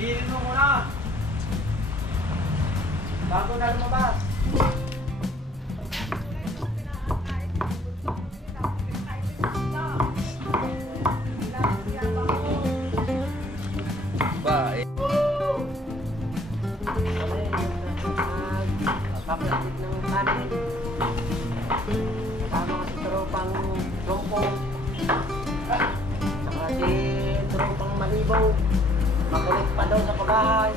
Iinin mo muna. Bago na lumabas. Kapatid ng kanin. Kasama ko si tropang Jongko. Saka si tropang Malibaw. Makulit pa daw sa paghahay.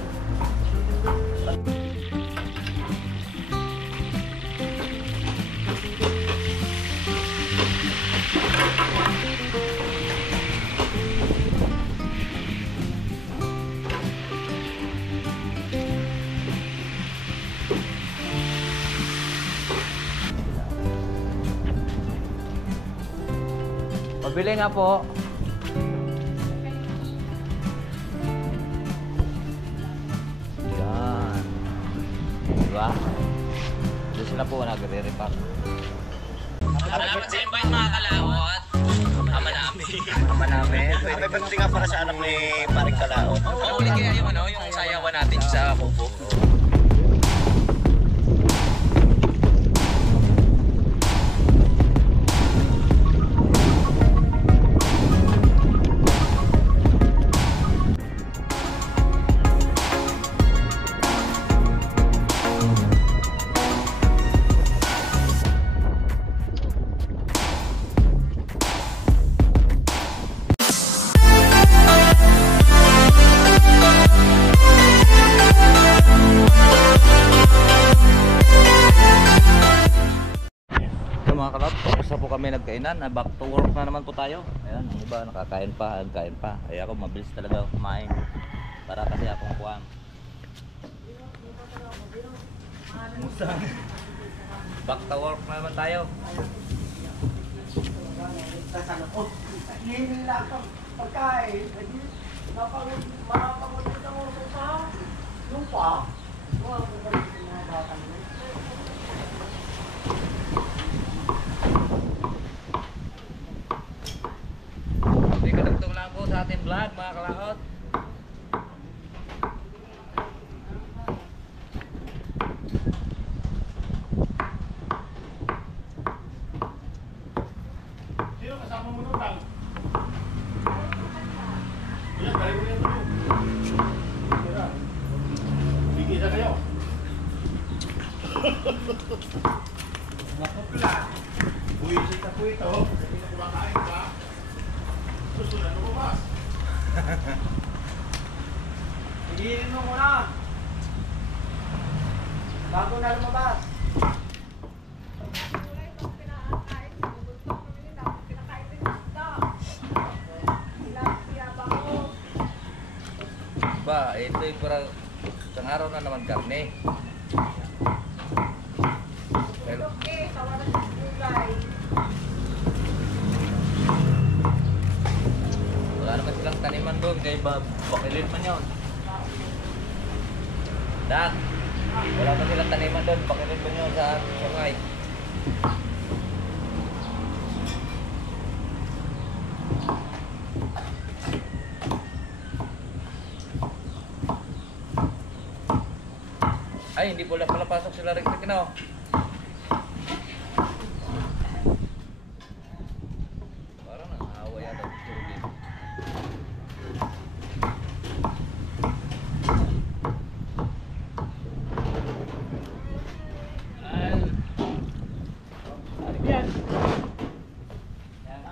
Pabili nga po. Yan. Diba? Doon sila po nagre-repack. Salamat sa invite mga kalawat. Ama namin. Ama namin. May pagdating nga para sa anak ni Paring Kalao. Oo, ulit kaya yung yung sayawan natin sa Kubo. Mga kalap, tapos na po kami nagkainan. Back to work na naman po tayo. Ayan, ang iba nakakain pa, nagkain pa. Ay ako mabilis talaga kumain. Para kasi akong kuwang. Back to work na naman tayo. Iinin nila ang pagkain. Mapagod ang uso sa lupa. Mga pagkain na bata nila. Kadugtong lang po sa ating vlog mga kalaot. Sino kasama mo nung tang? Yan, balik mo yan tulog. Tira. Bigay na kayo. Mapupla. Buwisit na po ito. Kasi na kumakain ka. Susunod mo ba? Iinin mo muna. Bago na lumabas. Ba, ito yung parang isang araw na naman karne. Pero, wala naman silang taniman doon, kaya bakilin man yun. Dak, wala naman silang taniman doon, bakilin man yun sa sungay. Ay, hindi pala pasok sila rin na. Parang nang-awa yata tubig. Yan. Ayan,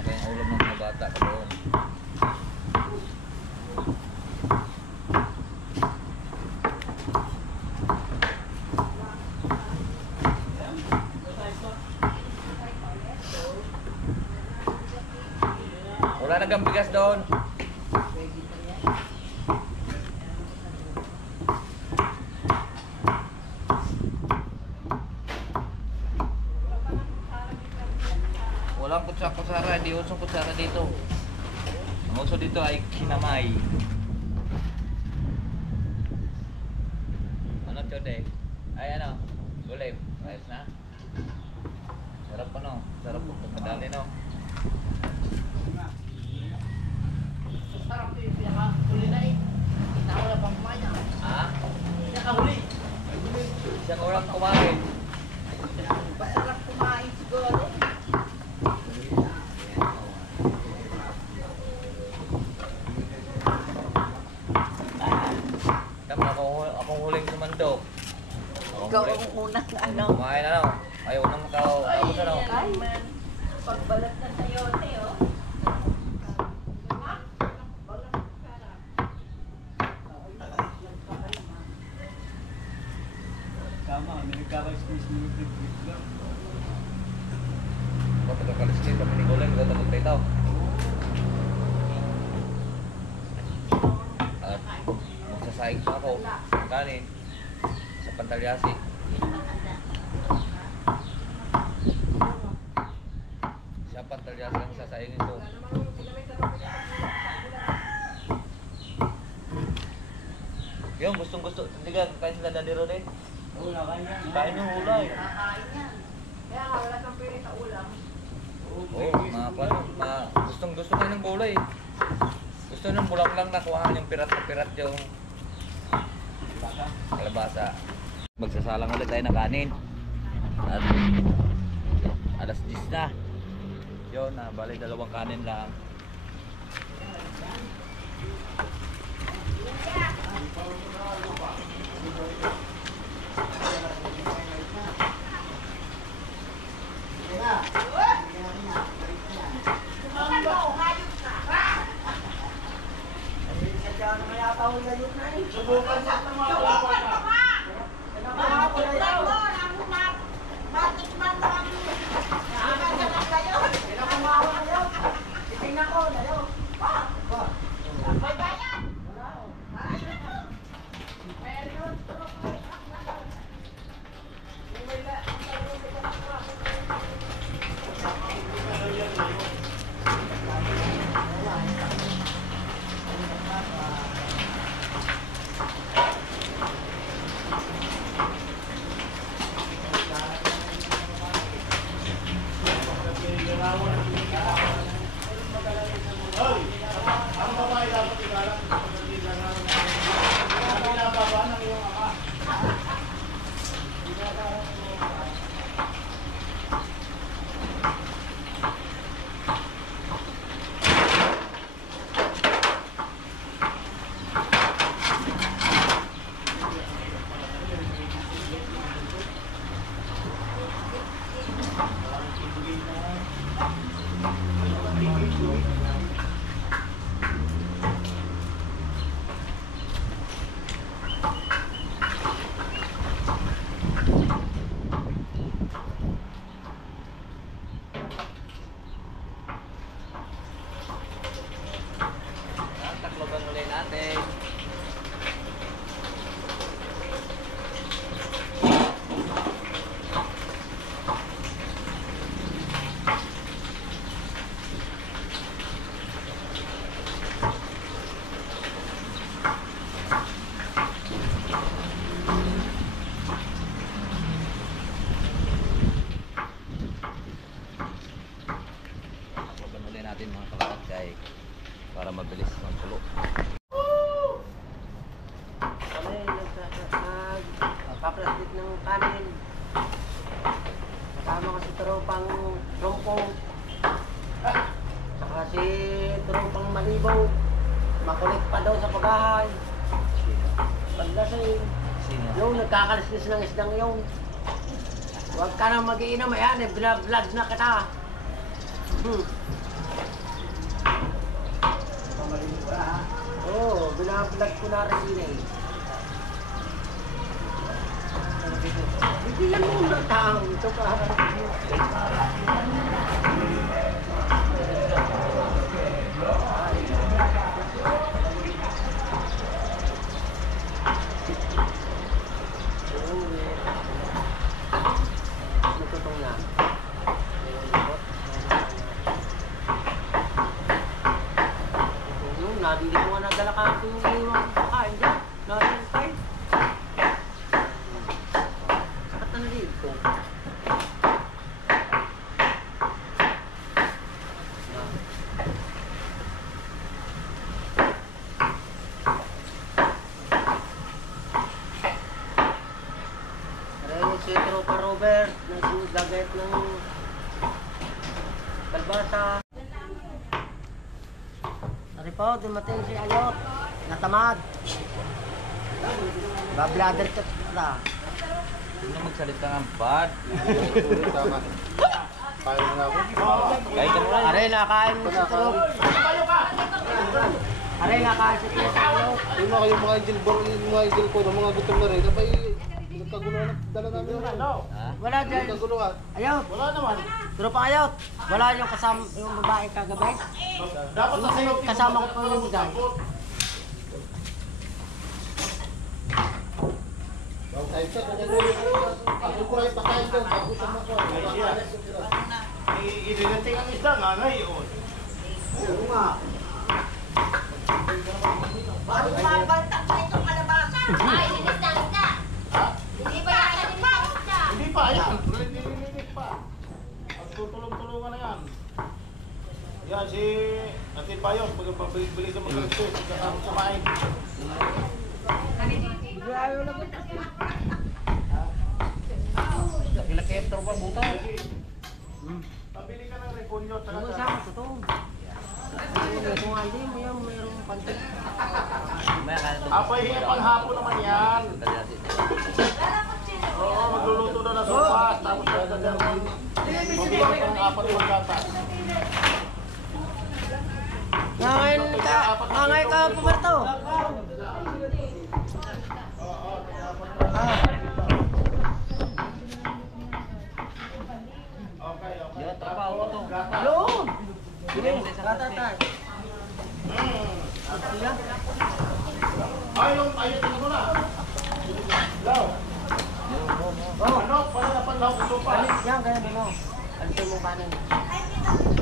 ako yung ulam ng mga bata ko doon. Wala nagang bigas doon. Walang kutsara, hindi usong kutsara dito. Ang uso dito ay kinamay. Ano, Chode? Ay ano, Gulay, ayos na? Sarap pa. kanin, no? Sarap yung pinakahuli na eh. Kita ko na pang kumain ah. Ha? Pinakahuli. Siyang orang kumain. Masarap kumain siguro. Tama, akong huling sumandok. Ikaw ang unang ano. Kumain ano? Ayaw nang tao. Tapos ano? Ay, man. Pagbalat na sa'yo, Teo. Tama, may nagkaka-squeeze mo yung trip lang. Ako taga-kaliskin, kami ni Colin, magtatapot tayo. At magsasayang pa ako ng kanin sa Pantalyasi. Siya Pantalyasi ang sasayangin ko. Yung gustong-gusto, hindi ka kain sila Daddy Rode? Oo, nakain yan. Kain yung ulay. Kakain yan. Kaya nga, wala kang pili sa ulam. Oo, gustong-gusto kayo ng gulay. Gusto nung bulang lang nakuhaan yung pirat na pirat yung kalabasa. Magsasalang ulit tayo ng kanin. At alas 10 na. Yun, bali dalawang kanin lang. Subukan sa mga Ang babae dapat igalang. Ang binababa ng iyong ama. Takloban ulit natin. Takloban ulit natin mga kalakat kay para mabilis magtulo. kami nagpaplastik ng kanin. Kasama ko si tropang trompo. Saka si tropang malibaw. Makulit pa daw sa paghahay. Paglasing. Sino? Yung nagkakalislis ng isdang yun. Huwag ka nang mag-iinam, ayan, binablog na kita. Oo, binablog ko na rin yun eh. Hindi yan muna tao ito para. Natutong na. Nabili ko nga nagdala ka yung iwan ko kain dyan. Narintay. Ba't na dito? Gagayat ng kalbasa. Ari po, dumating si Ayot. Natamad. Bablader ka na. Hindi na magsalita ng bad. Kaya nga ako. Kahit ka muna. Aray, nakain mo sa tulog. Aray, nakain sa tulog. Yung mga mga angel ko, ng mga gutom na rin, abay, nagkagulo na, dala namin yung ano. Ha? Wala dyan. Nagkaguluhan. Ayot. Wala naman. Tropa Ayot. Wala yung kasama, yung babae kagabi. Dapat sa sayo, Kasama ko pa yung dyan. Kahit sa kanya, ako ko rin pakain ko, bago sa mga ko. Ililating ang isda nga ngayon. Oo nga. Bago mabantag na itong kalabasa. Ay, linis na isda. Ha? Hindi ba yan linis na isda? Hindi pa, yan. Nililinis pa. Magtutulong-tulungan na yan. Yan, si Atin Bayos, pagpabilis ng mga kalito, pagkakamo sa main. Laki-laki yung tropa buta. Pabili ka ng reponyo, Ano tsaka sama sa to? Kung hindi mo yan, mayroong pansit. Mamaya ka na ito. Apay, panghapon naman yan. Oo, magluluto na ng sopas, tapos dadagyan mo. Mabigat ng 4 magkatas. Nangay ka pumarto. Okay, okay. Yan, trabaho ko to. Yun! Bigay mo sa isang Tatatay. Ay, yung ayun, tingnan mo na. Law. Oh, Ano, pala na panlaw sa sopa. yan, ganyan mo. Alitin mo kanin.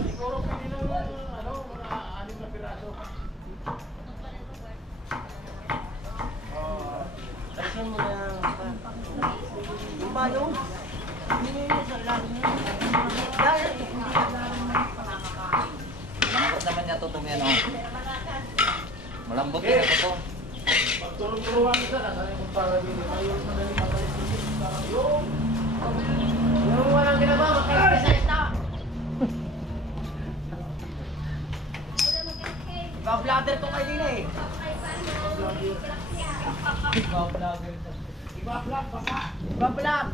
Siguro pili ng, ano, mga 6 na piraso. Alitin mo na yung... Yung bayo. Hindi mo sa lalim niya. Yan, Malambot naman niya tutong yan, oh. Malambot yan ito to. Pagtulong-tulungan isa, nasa yung para dito. Ayun, madali matalis. Ayun. yung walang ginagawa, magkakas sa isda. Iba-vlogger to kayo din eh. Iba-vlog.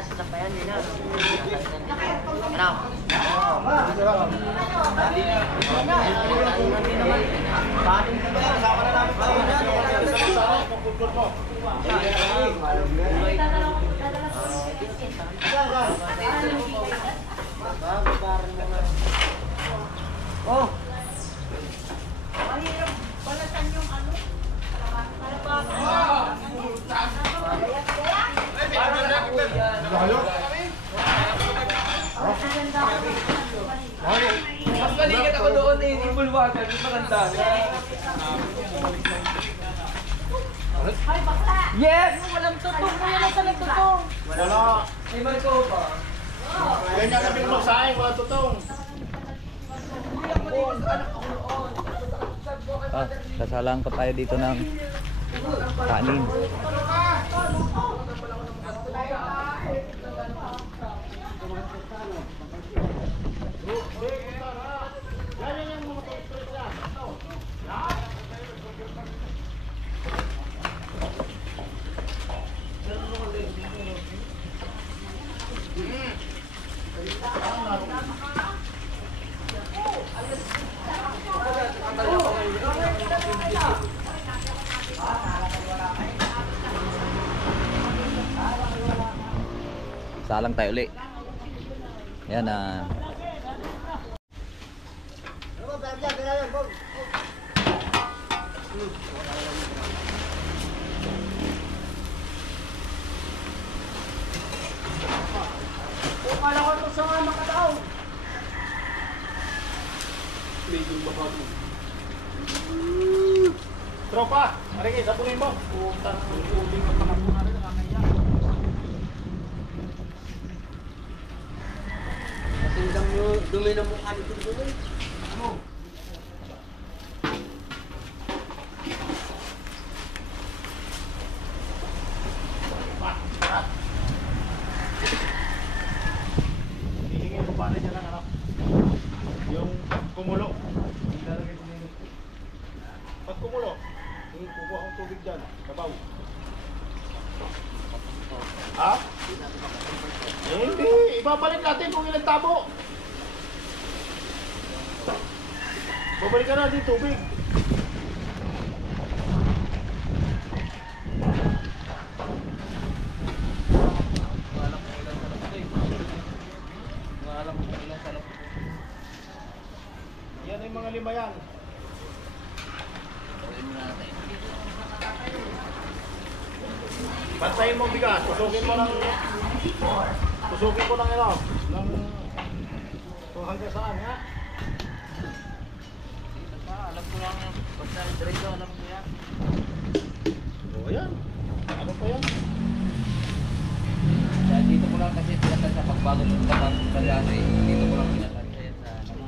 Sasampayan din na. Ano? Oh! Mahirap balatan yung ano. Mas maligat ako doon eh, yung bulwagan, yung maganda. Yes! Walang tutong mo yan sa nagtutong. Wala. May Marco ba? Ganyan na pinulong sa akin, wala tutong. Ah, sasalang pa tayo dito ng kanin. Salang tayo ulit. Yan ah. Kala ko ito sa mga makatao. Tropa, maringay, sabunin mo. Utang, uling ka pa na rin, nakakaya. ibabalik natin kung ilang tabo. Babalik ka natin tubig. Yan yung mga lima yan. Bantayin mo ang bigas, tusukin mo ng ano, ng kung hanggang saan, ha? Alam ko lang yan. Basta diretso, alam ko yan. O, ayan. Ano pa yan? Kaya dito ko lang kasi pinatan sa pagbago ng kalyari. Dito ko lang pinatan sa yan sa ano.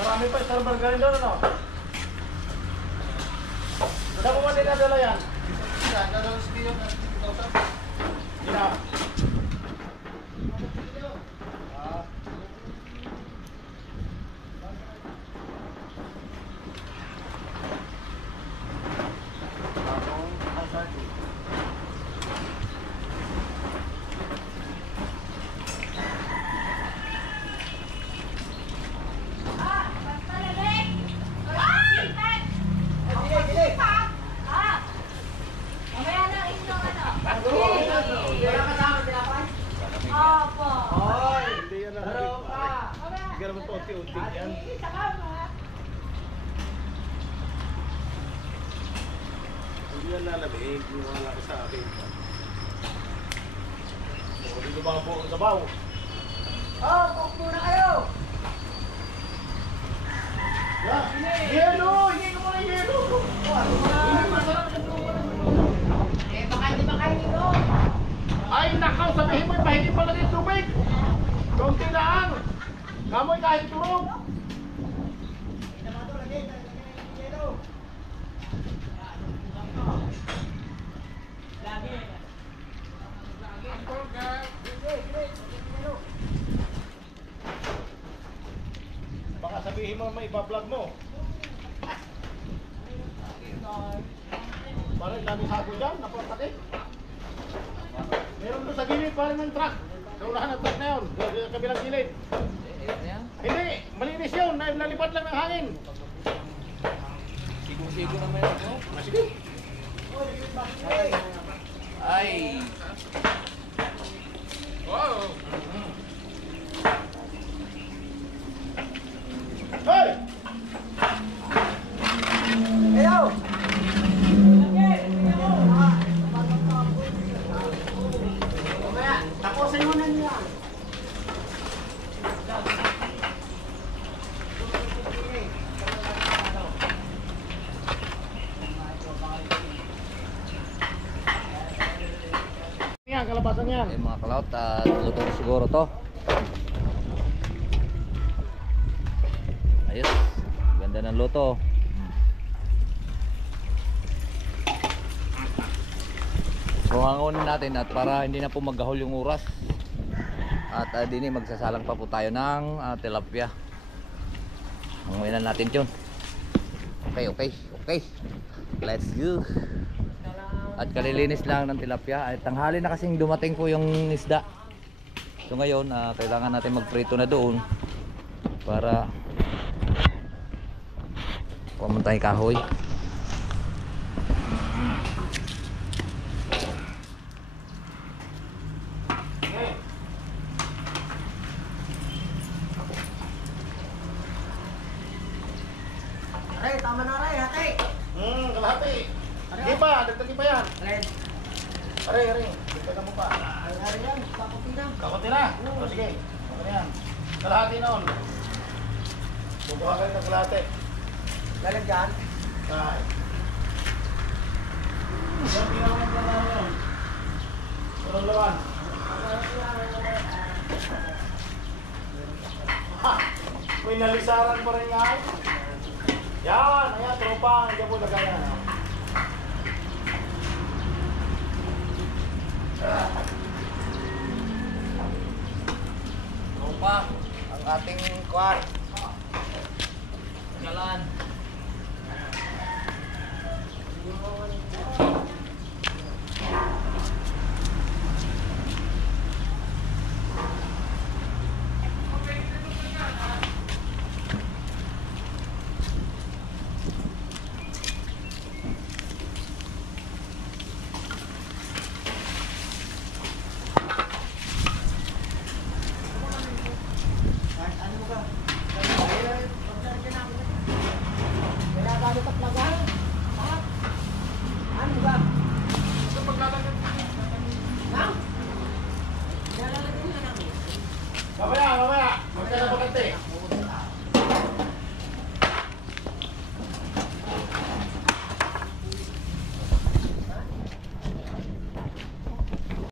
Marami pa isang barangay doon, ano? Saan mo man dinadala yan? Dadala sa Diyo na 2,000. Gina. Hindi yan lang. Hindi naman pa unti-unti yan. Hindi yan lalamig. Yung mga laki sa akin. Dito mga buong sabaw. Yelo! Hindi ko muna yelo! Hindi masarap yung ay, nakaw, sabihin mo, pahingin pala din tubig. Kaunti lang. Kamoy kahit turog. Baka sabihin mo may iba-vlog mo. Parang dami sago dyan, napatakit. Meron doon sa gilid parang ng truck. Sa ulahan ng truck na yun, sa kabilang gilid. Hindi, malinis yun, nalipad lang ng hangin. Sigo-sigo naman yun, no? Sige. Ay! Wow! Hey! Hello! Tapusin mo na niya. Yan, kalabasan yan. Ay, mga kalaot, luto na siguro to. Ayos, ganda ng luto. So hangonin natin at para hindi na po maggahol yung oras. At din magsasalang pa po tayo ng tilapia. Hangunin natin 'yon. Okay. Let's go. At kalilinis lang ng tilapia. At tanghali na kasing dumating po yung isda. So ngayon, kailangan natin magprito na doon para pumunta yung kahoy. Aray, tama na aray, hati. Kalahati. Hindi pa, dagdagin pa yan. Red. Aray. Dagdagan mo pa. Aray yan, pakuti na. Kakunti na. O sige. Okay na yan. Kalahati noon. Bubuha kayo ng kalahati. Lalagyan. Ay. Yan, pinawin ka na yun. Walang lawan. Ha! May nalisaran pa rin nga. Yan! Ayan, tropa. Hindi po lagayan. Tropa, ang ating kwan. Jalan. Ano mo ka? Kaya gano'n ka plaga? Lahat? Ano ba? Ito paglalagyan. Lang? Nilalagyan na namin. Mamaya. Magkaya na pagkante.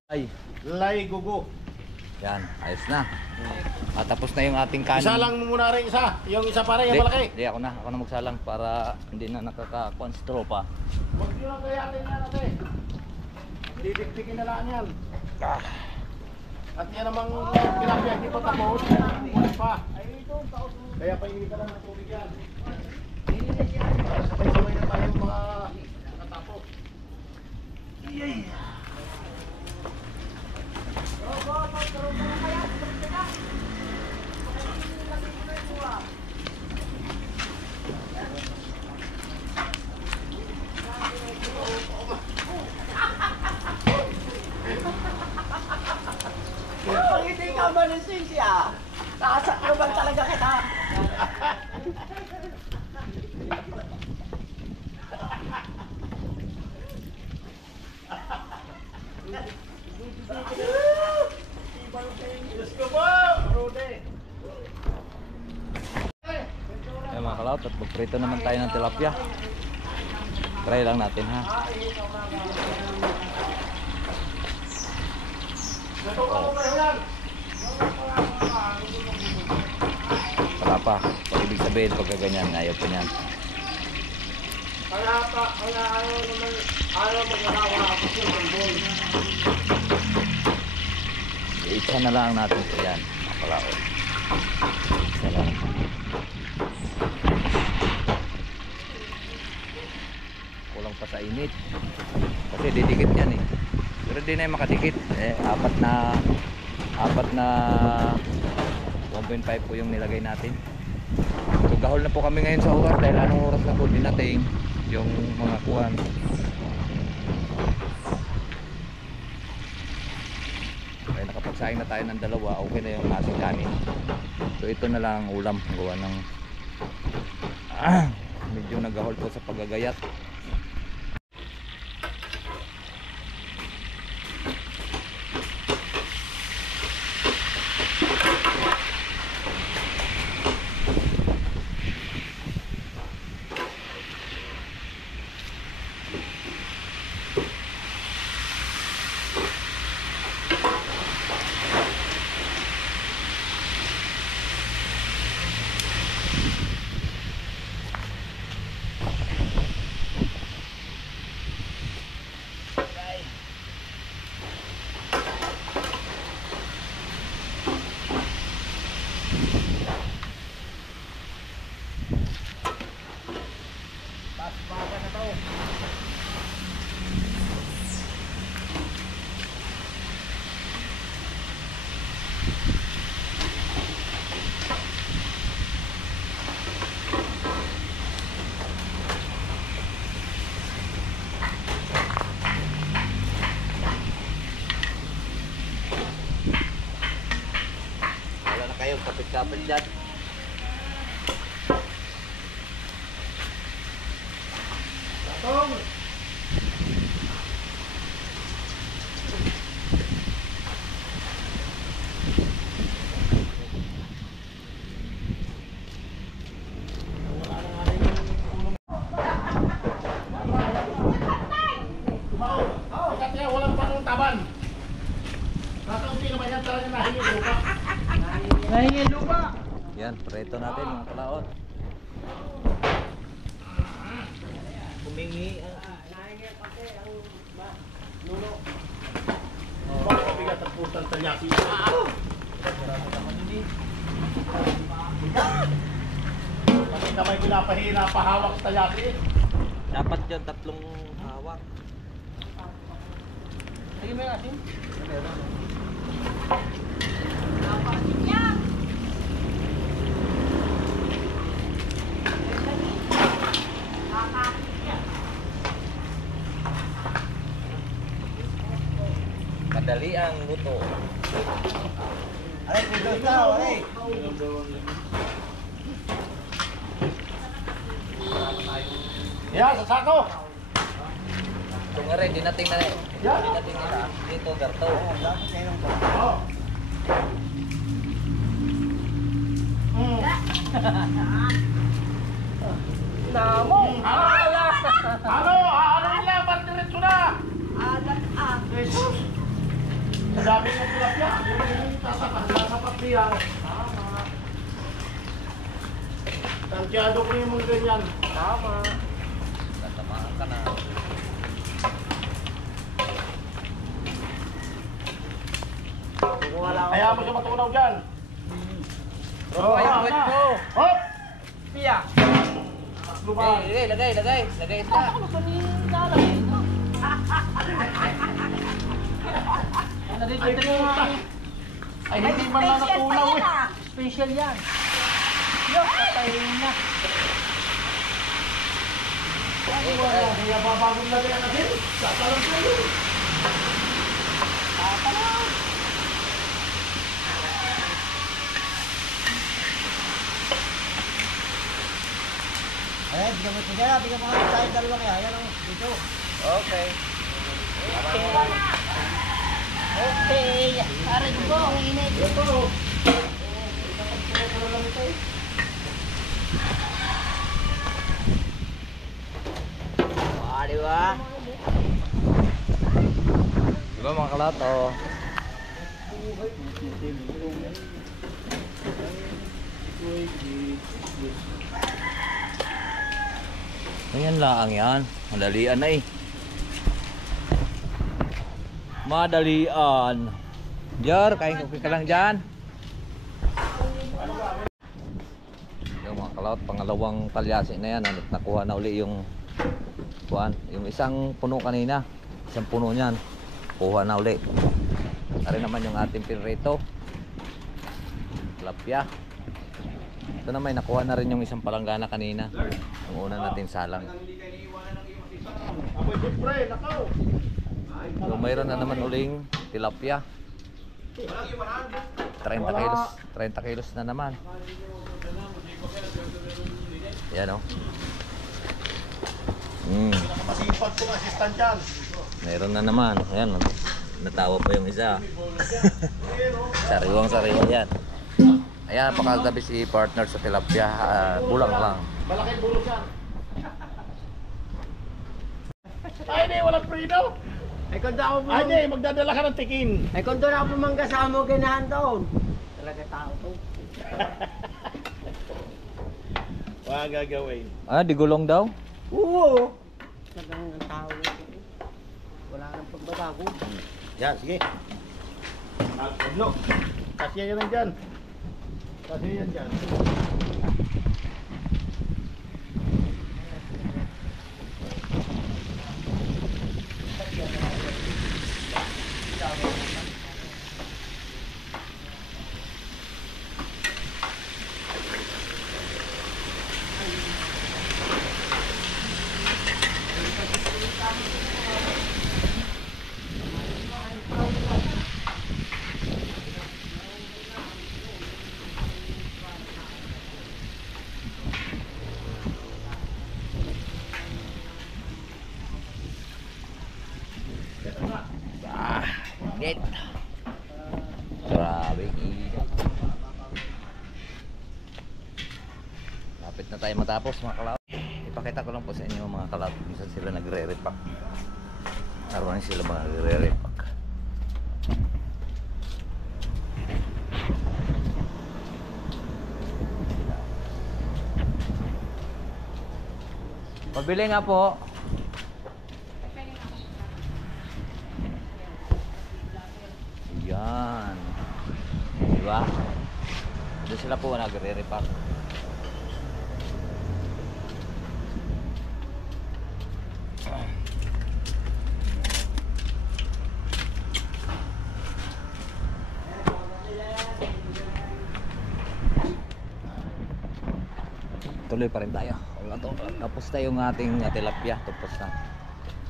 Ay, Lay gugo. yan, ayos na. Tapos na yung ating kanin. Isa lang muna rin isa. Yung isa pa rin, yung malaki. Hindi, ako na magsalang para hindi na nakakakuan si tropa. Huwag nyo lang kayatin yan natin. Didikdikin na lang yan. At yan namang tilapia, hindi pa tapos. Buwan pa. Kaya paingin ka lang ng tubig yan. Para sabay-sabay na tayo mga nakatapos. Pag hindi ka manisensya, nakasakroban talaga kita. Diyos ko po! Rude! Ayan mga kalaot, at magprito naman tayo ng tilapia. Try lang natin ha. Wala pa. Pag ibig sabihin pagka ganyan, ayaw pa niyan. Kaya ayaw mag-alawa ako sa tambol. Isa na lang natin ito yan. Mga kalaot. Isa lang. Kulang pa sa init. Kasi didikit yan eh. Pero di na yung makadikit. Apat na 1.5 po yung nilagay natin. So gahol na po kami ngayon sa oras dahil anong oras na po dinating yung mga kuwan. Okay, nakapagsaing na tayo ng dalawa. Okay na yung ating kanin. So ito na lang ang ulam. Gawa ng medyo nagahol po sa paggagayat. doon. Kaya walang panong taban. Kakaunti naman yan talaga nahingi lupa. Nahingi lupa. Yan, preto natin mga kalaot. Humingi. Bakit mabigat ang putang talyasi? Kasi na may pinapahina, pahawak sa talyasi. Dapat yun, tatlong hawak. Sige mo yung asin. Madali ang luto. Aray, kudo tao, aray. Yan, sa sako. Ito nga rin, dinating na rin. Yan. Dinating nila. Dito, garto. Oh. Namo. Ano? Ano nila? Ba't diretso na? Jesus! Sa dami ng tilapia, yung sasapat niya. Tansyado ko yung mga ganyan. Tama. Natamaan ka na. Wala Kaya mo siya matunaw dyan. Oh, yung wet ko. Hop! Piya. Lumang. Lagay isda. Ano ba ni Dalay? Ano dito Ay, puta. Ay, hindi man lang natunaw eh. Special yan. Yo, patayin na. Ay, wala. Kaya babagong lagay ang asin. Sakalang kayo. Eh, bigyan mo ito dyan. Bigyan mo nga tayo dalawa kaya. Yan ang dito. Okay. Okay. Aray ko, ang init. Ito. Di ba? Diba mga kalato? Ayan lang yan. Madalian na eh. Madalian. Jar, kain kopi ka lang dyan. Yung mga kalaot, pangalawang talyasi na yan. Nakuha na uli yung kuhan. Yung isang puno kanina. Isang puno niyan. Kuha na uli. Ari naman yung ating pinrito. Tilapia. Ito naman, nakuha na rin yung isang palanggana kanina. Yung una natin salang. Ako'y siyempre, nakaw. So mayroon na naman uling tilapia. 30 kilos. 30 kilos na naman. Yan o. Masipag kong assistant dyan. Mayroon na naman. Ayan. Natawa pa yung isa. Sariwang yan. Ayan, napakagabi si partner sa tilapia. Bulang lang. Malaking bulok yan. Ay, di, walang prino. Ay, kung daw mo. Ay, di, magdadala ka ng tikin. Ay, kung doon ako pumangga sa mo, ganahan doon. Talaga tao to. Wala gagawin. Di gulong daw? Oo. Talagang ang tao. Wala nang pagbabago. Yan, sige. Udlo. Kasya yan lang dyan. Kasya yan dyan. init. Grabe init. Lapit na tayo matapos mga kalawat. Ipakita ko lang po sa inyo mga kalawat kung saan sila nagre-repack. Naroon sila mga nagre-repack. Pabili nga po. Yan. Diba? Doon sila po nagre-repack. Tuloy pa rin tayo. Tapos na yung ating tilapia. Tapos na.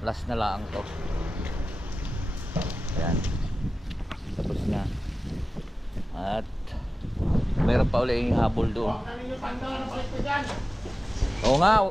Last na lang to. Ayan. Tapos na. At mayroon pa ulit yung habol doon. Oo nga.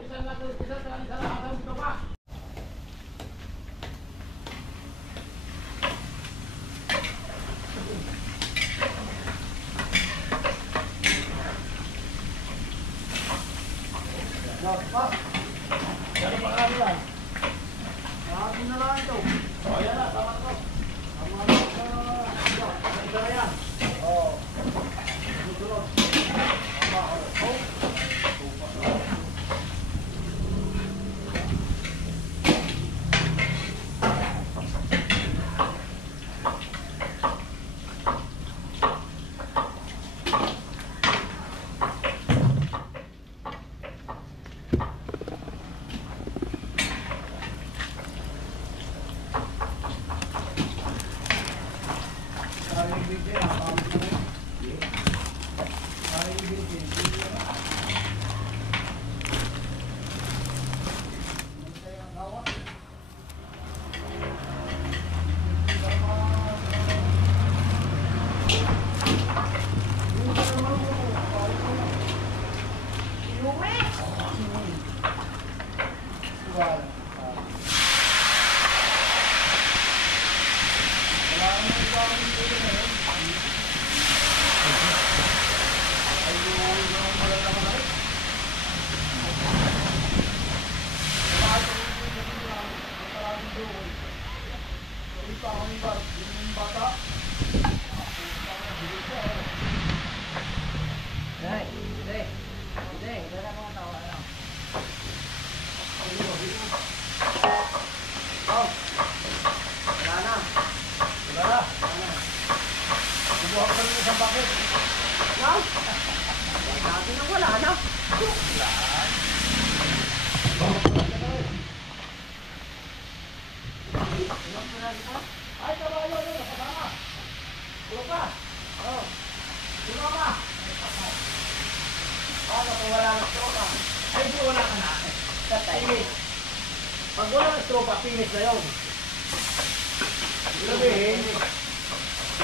Pag wala ng stroke, finish na yun.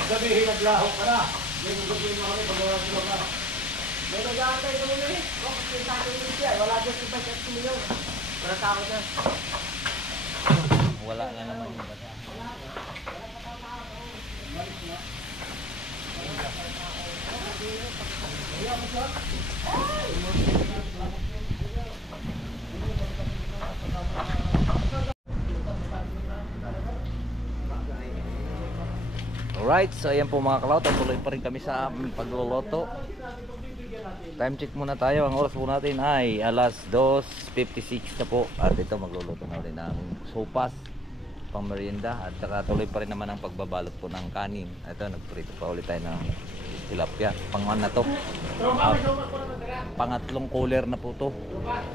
Sabihin, naglaho ka na. May gugutin mo kami pag wala ng stroke na. May nag-aantay ka mo na eh. Kasi sa akin yung siya, wala dyan si Bajat Million. Wala tao dyan. Wala nga naman yung bata. Alright, so ayan po mga kalawat, tuloy pa rin kami sa pagluluto. Time check muna tayo. Ang oras po natin ay alas 2:56 na po. At ito magluluto na ulit ng sopas pang merienda. At saka tuloy pa rin naman ang pagbabalot po ng kanin. Ito, nagprito pa ulit tayo ng tilapia. Pangan na to. Pangatlong cooler na po to.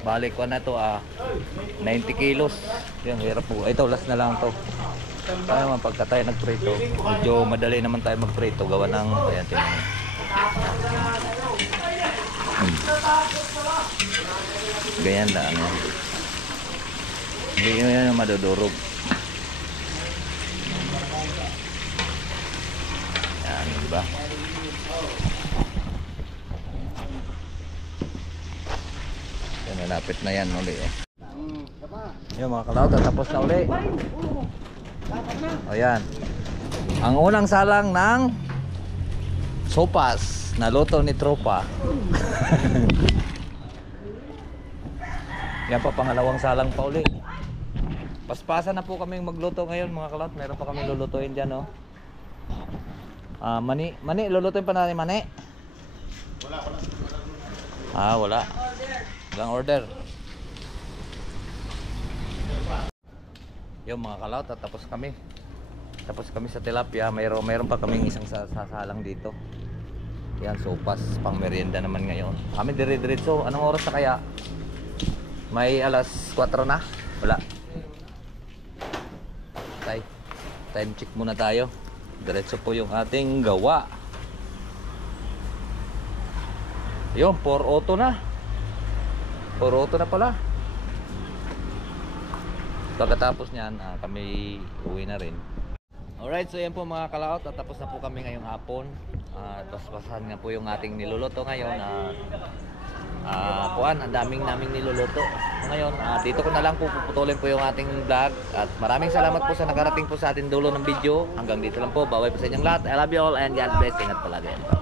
Balik ko na to 90 kilos. Yan, hirap po. Ito, last na lang to. Kaya naman pagka tayo nagprito, medyo madali naman tayo magprito. Gawa ng, ayan, tingnan. Ganyan lang yan. Hindi nyo yan madudurog. Yan, diba? Yan, malapit na yan uli eh. Yan mga kalawta, tapos na uli. O yan. Ang unang salang ng sopas na luto ni Tropa. Yan pa, pangalawang salang pa uli. Paspasan na po kaming magluto ngayon mga kalot. Meron pa kaming lulutuin dyan, no? Mani, lulutuin pa natin mani. Wala. Walang order. Yung mga kalot, tapos kami sa tilapia. Mayroon pa kaming isang sasalang dito. Yan, sopas, pang merienda naman ngayon. Kami dire-diretso. Anong oras na kaya? May alas 4 na? Wala. Time check muna tayo. Diretso po yung ating gawa. Yun, 4 auto na. 4 auto na pala. Pagkatapos niyan, kami uwi na rin. Alright, so yan po mga kalaot. Tapos na po kami ngayong hapon. Paspasan nga po yung ating niluluto ngayon. Ang daming naming niluluto. Ngayon, dito ko na lang po puputulin po yung ating vlog. At maraming salamat po sa nakarating po sa ating dulo ng video. Hanggang dito lang po. Baway po sa inyong lahat. I love you all and God bless. Ingat palagi. Bye-bye.